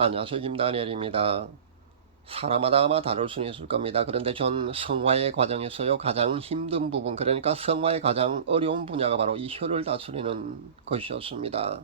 안녕하세요. 김다니엘입니다. 사람마다 아마 다를 수는 있을 겁니다. 그런데 전 성화의 과정에서요, 가장 힘든 부분, 그러니까 성화의 가장 어려운 분야가 바로 이 혀를 다스리는 것이었습니다.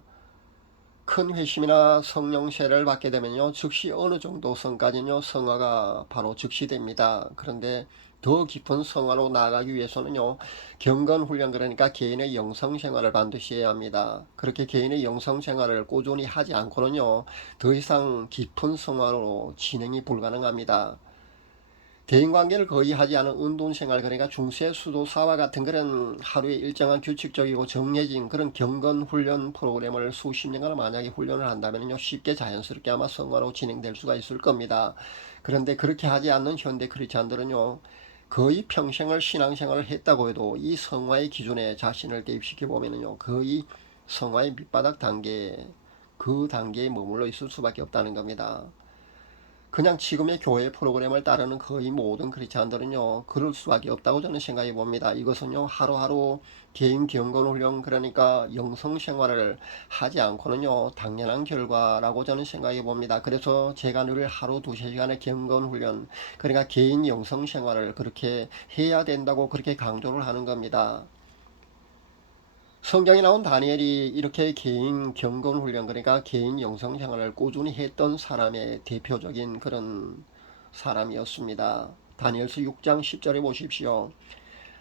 큰 회심이나 성령세를 받게 되면요, 즉시 어느 정도 성까지는요, 성화가 바로 즉시됩니다. 그런데 더 깊은 성화로 나아가기 위해서는요, 경건훈련, 그러니까 개인의 영성생활을 반드시 해야 합니다. 그렇게 개인의 영성생활을 꾸준히 하지 않고는요, 더 이상 깊은 성화로 진행이 불가능합니다. 대인관계를 거의 하지 않은 운동생활, 그러니까 중세 수도사와 같은 그런 하루에 일정한 규칙적이고 정해진 그런 경건훈련 프로그램을 수십 년간 만약에 훈련을 한다면요, 쉽게 자연스럽게 아마 성화로 진행될 수가 있을 겁니다. 그런데 그렇게 하지 않는 현대 크리스찬들은요, 거의 평생을 신앙생활을 했다고 해도 이 성화의 기준에 자신을 대입시켜 보면은요, 거의 성화의 밑바닥 단계, 그 단계에 머물러 있을 수밖에 없다는 겁니다. 그냥 지금의 교회 프로그램을 따르는 거의 모든 크리스찬들은요, 그럴 수밖에 없다고 저는 생각해 봅니다. 이것은요, 하루하루 개인 경건 훈련, 그러니까 영성 생활을 하지 않고는요, 당연한 결과라고 저는 생각해 봅니다. 그래서 제가 늘 하루 두세 시간의 경건 훈련, 그러니까 개인 영성 생활을 그렇게 해야 된다고 그렇게 강조를 하는 겁니다. 성경에 나온 다니엘이 이렇게 개인 경건 훈련, 그러니까 개인 영성 생활을 꾸준히 했던 사람의 대표적인 그런 사람이었습니다. 다니엘서 6장 10절에 보십시오.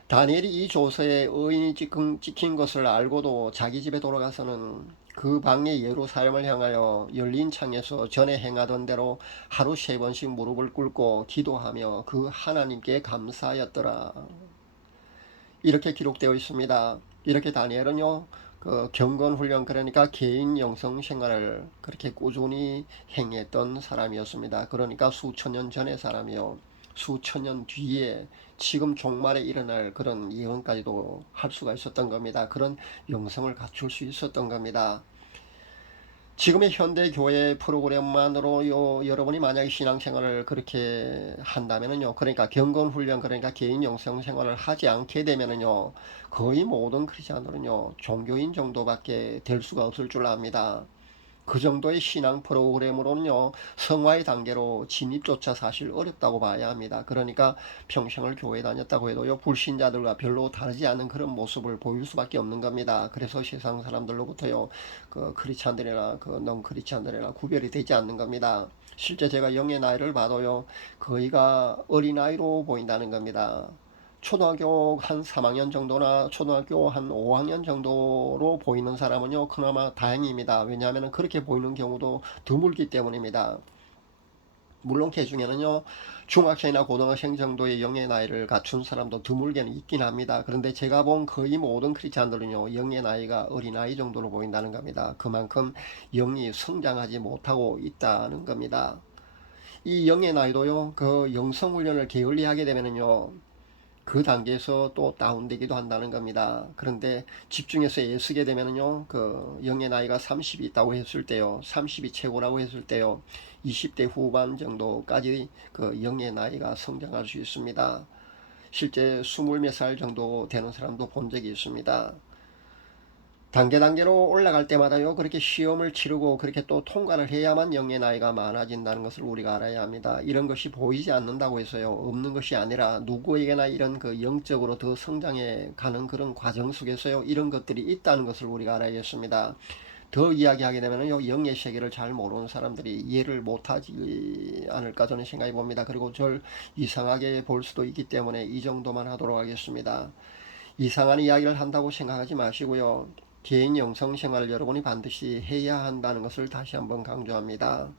다니엘이 이 조서에 의인이 찍힌 것을 알고도 자기 집에 돌아가서는 그 방의 예루살렘을 향하여 열린 창에서 전에 행하던 대로 하루 세 번씩 무릎을 꿇고 기도하며 그 하나님께 감사하였더라. 이렇게 기록되어 있습니다. 이렇게 다니엘은요, 그 경건훈련, 그러니까 개인 영성 생활을 그렇게 꾸준히 행했던 사람이었습니다. 그러니까 수천 년 전의 사람이요, 수천 년 뒤에 지금 종말에 일어날 그런 예언까지도 할 수가 있었던 겁니다. 그런 영성을 갖출 수 있었던 겁니다. 지금의 현대 교회 프로그램만으로 여러분이 만약에 신앙생활을 그렇게 한다면은요, 그러니까 경건훈련, 그러니까 개인 영성 생활을 하지 않게 되면은요, 거의 모든 크리스천들은요, 종교인 정도밖에 될 수가 없을 줄 압니다. 그 정도의 신앙 프로그램으로는요, 성화의 단계로 진입조차 사실 어렵다고 봐야 합니다. 그러니까 평생을 교회 다녔다고 해도요, 불신자들과 별로 다르지 않은 그런 모습을 보일 수밖에 없는 겁니다. 그래서 세상 사람들로부터요, 그 크리스찬들이나 그 넌 크리스찬들이나 구별이 되지 않는 겁니다. 실제 제가 영의 나이를 봐도요, 거의가 어린아이로 보인다는 겁니다. 초등학교 한 3학년 정도나 초등학교 한 5학년 정도로 보이는 사람은요, 그나마 다행입니다. 왜냐하면 그렇게 보이는 경우도 드물기 때문입니다. 물론 그 중에는요, 중학생이나 고등학생 정도의 영의 나이를 갖춘 사람도 드물게는 있긴 합니다. 그런데 제가 본 거의 모든 크리스찬들은요, 영의 나이가 어린아이 정도로 보인다는 겁니다. 그만큼 영이 성장하지 못하고 있다는 겁니다. 이 영의 나이도요, 그 영성훈련을 게을리하게 되면은요, 그 단계에서 또 다운되기도 한다는 겁니다. 그런데 집중해서 애쓰게 되면요, 그 영의 나이가 30이 있다고 했을 때요, 30이 최고라고 했을 때요, 20대 후반 정도까지 그 영의 나이가 성장할 수 있습니다. 실제 20 몇 살 정도 되는 사람도 본 적이 있습니다. 단계로 올라갈 때마다요, 그렇게 시험을 치르고 그렇게 또 통과를 해야만 영의 나이가 많아진다는 것을 우리가 알아야 합니다. 이런 것이 보이지 않는다고 해서요, 없는 것이 아니라 누구에게나 이런 그 영적으로 더 성장해 가는 그런 과정 속에서요, 이런 것들이 있다는 것을 우리가 알아야겠습니다. 더 이야기하게 되면요, 영의 세계를 잘 모르는 사람들이 이해를 못하지 않을까 저는 생각해 봅니다. 그리고 절 이상하게 볼 수도 있기 때문에 이 정도만 하도록 하겠습니다. 이상한 이야기를 한다고 생각하지 마시고요. 개인 영성 생활을 여러분이 반드시 해야 한다는 것을 다시 한번 강조합니다.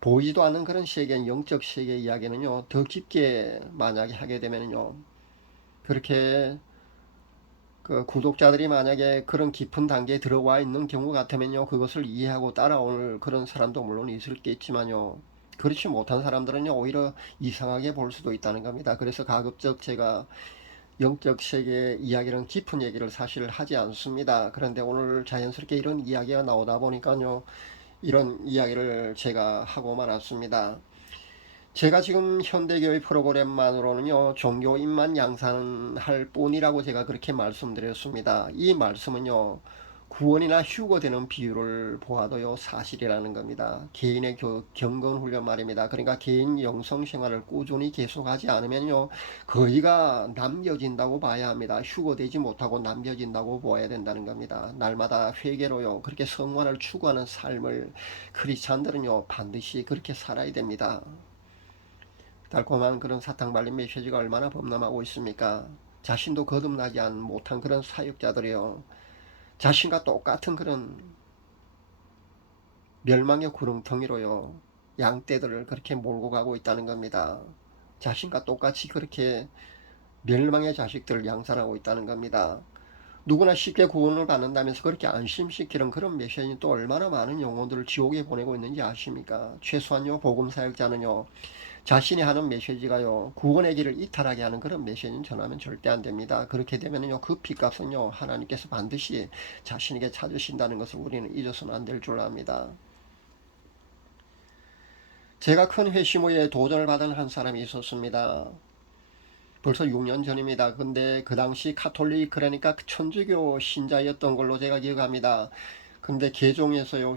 보이지도 않는 그런 세계, 영적 세계 이야기는요, 더 깊게 만약에 하게 되면요, 그렇게 그 구독자들이 만약에 그런 깊은 단계에 들어와 있는 경우 같으면요, 그것을 이해하고 따라올 그런 사람도 물론 있을겠지만요, 그렇지 못한 사람들은요, 오히려 이상하게 볼 수도 있다는 겁니다. 그래서 가급적 제가 영적 세계 이야기는 깊은 얘기를 사실 하지 않습니다. 그런데 오늘 자연스럽게 이런 이야기가 나오다 보니까요, 이런 이야기를 제가 하고 말았습니다. 제가 지금 현대교회 프로그램만으로는요, 종교인만 양산할 뿐이라고 제가 그렇게 말씀드렸습니다. 이 말씀은요, 구원이나 휴거되는 비유를 보아도요 사실이라는 겁니다. 개인의 경건 훈련 말입니다. 그러니까 개인 영성 생활을 꾸준히 계속하지 않으면요 거의가 남겨진다고 봐야 합니다. 휴거되지 못하고 남겨진다고 보아야 된다는 겁니다. 날마다 회개로요 그렇게 성화를 추구하는 삶을 크리스찬들은요 반드시 그렇게 살아야 됩니다. 달콤한 그런 사탕 발린 메시지가 얼마나 범람하고 있습니까? 자신도 거듭나지 못한 그런 사역자들이요 자신과 똑같은 그런 멸망의 구렁텅이로요 양떼들을 그렇게 몰고 가고 있다는 겁니다. 자신과 똑같이 그렇게 멸망의 자식들을 양산하고 있다는 겁니다. 누구나 쉽게 구원을 받는다면서 그렇게 안심시키는 그런 메시지는 또 얼마나 많은 영혼들을 지옥에 보내고 있는지 아십니까? 최소한요 복음사역자는요 자신이 하는 메시지가요 구원의 길을 이탈하게 하는 그런 메시지는 전하면 절대 안 됩니다. 그렇게 되면요 그 핏값은요 하나님께서 반드시 자신에게 찾으신다는 것을 우리는 잊어서는 안 될 줄 압니다. 제가 큰 회심 후에 도전을 받은 한 사람이 있었습니다. 벌써 6년 전입니다. 근데 그 당시 카톨릭 그러니까 천주교 신자였던 걸로 제가 기억합니다. 근데 개종해서요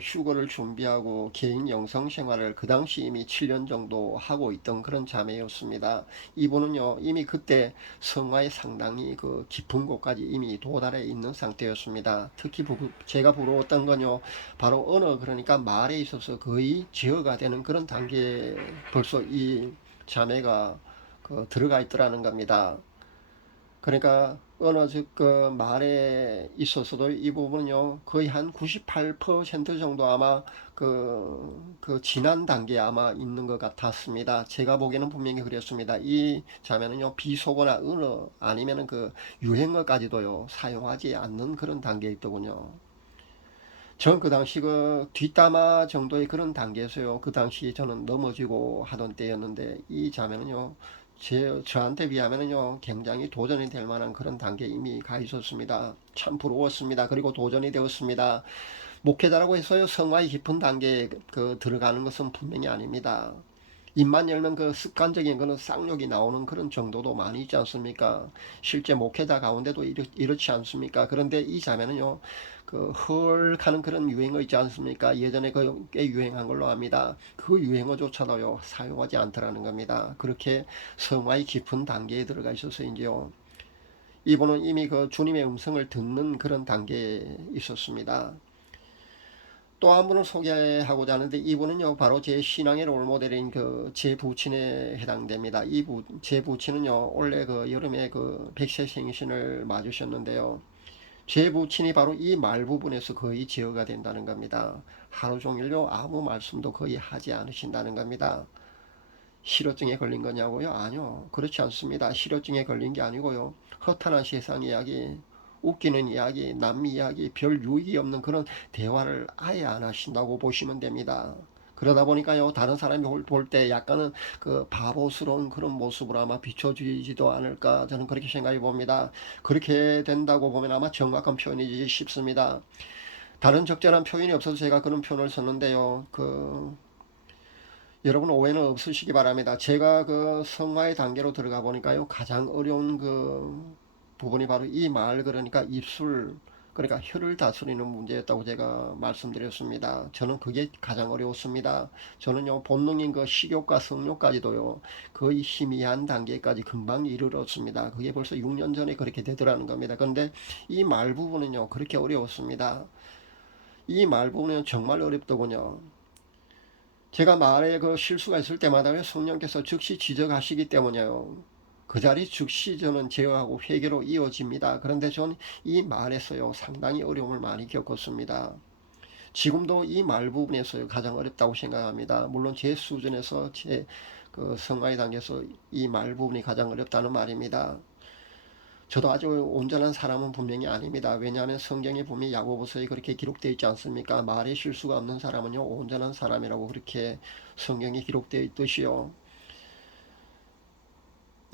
휴거를 준비하고 개인 영성 생활을 그 당시 이미 7년 정도 하고 있던 그런 자매였습니다. 이분은요 이미 그때 성화에 상당히 그 깊은 곳까지 이미 도달해 있는 상태였습니다. 특히 제가 부러웠던 건요 바로 언어 그러니까 말에 있어서 거의 제어가 되는 그런 단계에 벌써 이 자매가 들어가 있더라는 겁니다. 그러니까 언어 즉 그 말에 있어서도 이 부분은요 거의 한 98% 정도 아마 그 지난 단계에 아마 있는 것 같았습니다. 제가 보기에는 분명히 그랬습니다. 이 자매는요 비속어나 언어 아니면은 그 유행어까지도요 사용하지 않는 그런 단계에 있더군요. 전 그 당시 그 뒷담화 정도의 그런 단계에서요 그 당시 저는 넘어지고 하던 때였는데 이 자매는요 저한테 비하면은요 굉장히 도전이 될 만한 그런 단계에 이미 가 있었습니다. 참 부러웠습니다. 그리고 도전이 되었습니다. 목회자라고 해서요 성화의 깊은 단계에 들어가는 것은 분명히 아닙니다. 입만 열면 그 습관적인 그런 쌍욕이 나오는 그런 정도도 많이 있지 않습니까? 실제 목회자 가운데도 이렇지 않습니까? 그런데 이 자매는요, 헐하는 그런 유행어 있지 않습니까? 예전에 꽤 유행한 걸로 압니다. 그 유행어조차도요, 사용하지 않더라는 겁니다. 그렇게 성화의 깊은 단계에 들어가 있어서인지요. 이분은 이미 그 주님의 음성을 듣는 그런 단계에 있었습니다. 또 한 분을 소개하고자 하는데 이분은요 바로 제 신앙의 롤모델인 제 부친에 해당됩니다. 제 부친은요 올해 여름에 100세 생신을 맞으셨는데요. 제 부친이 바로 이 말 부분에서 거의 제어가 된다는 겁니다. 하루 종일요 아무 말씀도 거의 하지 않으신다는 겁니다. 실어증에 걸린 거냐고요? 아니요. 그렇지 않습니다. 실어증에 걸린 게 아니고요. 허탄한 세상 이야기, 웃기는 이야기, 남 이야기, 별 유익이 없는 그런 대화를 아예 안 하신다고 보시면 됩니다. 그러다 보니까요, 다른 사람이 볼 때 약간은 바보스러운 그런 모습으로 아마 비춰지지도 않을까 저는 그렇게 생각해 봅니다. 그렇게 된다고 보면 아마 정확한 표현이지 싶습니다. 다른 적절한 표현이 없어서 제가 그런 표현을 썼는데요. 여러분 오해는 없으시기 바랍니다. 제가 성화의 단계로 들어가 보니까요 가장 어려운 부분이 바로 이 말 그러니까 입술 그러니까 혀를 다스리는 문제였다고 제가 말씀드렸습니다. 저는 그게 가장 어려웠습니다. 저는요 본능인 식욕과 성욕까지도요 거의 희미한 단계까지 금방 이르렀습니다. 그게 벌써 6년 전에 그렇게 되더라는 겁니다. 그런데 이 말 부분은요 그렇게 어려웠습니다. 이 말 부분은 정말 어렵더군요. 제가 말에 실수가 있을 때마다 성령께서 즉시 지적하시기 때문이에요. 그 자리 즉시 저는 제어하고 회개로 이어집니다. 그런데 저는 이 말에서요 상당히 어려움을 많이 겪었습니다. 지금도 이 말 부분에서 가장 어렵다고 생각합니다. 물론 제 수준에서 제 성화의 단계에서 이 말 부분이 가장 어렵다는 말입니다. 저도 아주 온전한 사람은 분명히 아닙니다. 왜냐하면 성경에 보면 야고보서에 그렇게 기록되어 있지 않습니까? 말에 실수가 없는 사람은요 온전한 사람이라고 그렇게 성경에 기록되어 있듯이요.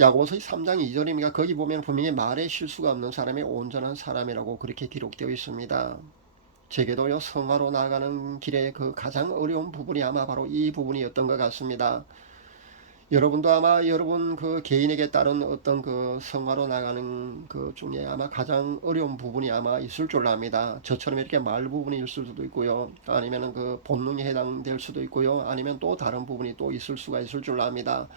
야고보서 3장 2절입니다. 거기 보면 분명히 말에 실수가 없는 사람이 온전한 사람이라고 그렇게 기록되어 있습니다. 제게도요 성화로 나아가는 길에 가장 어려운 부분이 아마 바로 이 부분이었던 것 같습니다. 여러분도 아마 여러분 그 개인에게 따른 어떤 그 성화로 나가는 그 중에 아마 가장 어려운 부분이 아마 있을 줄 압니다. 저처럼 이렇게 말 부분이 있을 수도 있고요. 아니면은 그 본능에 해당될 수도 있고요. 아니면 또 다른 부분이 또 있을 수가 있을 줄 압니다.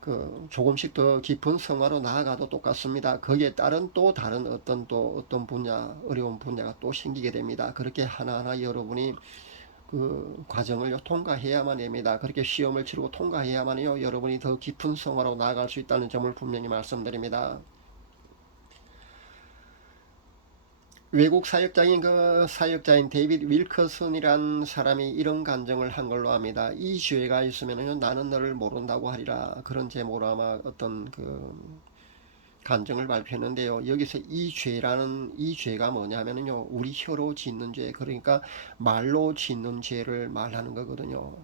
그 조금씩 더 깊은 성화로 나아가도 똑같습니다. 거기에 따른 또 다른 어떤 분야, 어려운 분야가 또 생기게 됩니다. 그렇게 하나하나 여러분이 그 과정을 통과해야만 됩니다. 그렇게 시험을 치르고 통과해야만요, 여러분이 더 깊은 성화로 나아갈 수 있다는 점을 분명히 말씀드립니다. 외국 사역자인 데이빗 윌커슨이란 사람이 이런 간증을 한 걸로 합니다. 이 죄가 있으면요, 나는 너를 모른다고 하리라. 그런 제목으로 아마 어떤 그 간증을 발표했는데요. 여기서 이 죄가 뭐냐면요, 우리 혀로 짓는 죄, 그러니까 말로 짓는 죄를 말하는 거거든요.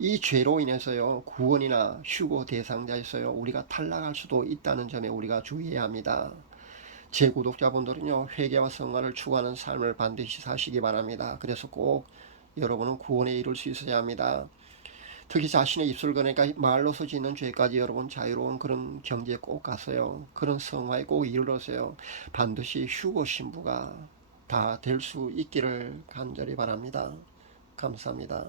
이 죄로 인해서요, 구원이나 휴고 대상자에서요, 우리가 탈락할 수도 있다는 점에 우리가 주의해야 합니다. 제 구독자분들은요, 회개와 성화를 추구하는 삶을 반드시 사시기 바랍니다. 그래서 꼭 여러분은 구원에 이룰 수 있어야 합니다. 특히 자신의 입술, 그러니까 말로서 짓는 죄까지 여러분 자유로운 그런 경지에 꼭 가서요, 그런 성화에 꼭 이르러서요, 반드시 휴고 신부가 다 될 수 있기를 간절히 바랍니다. 감사합니다.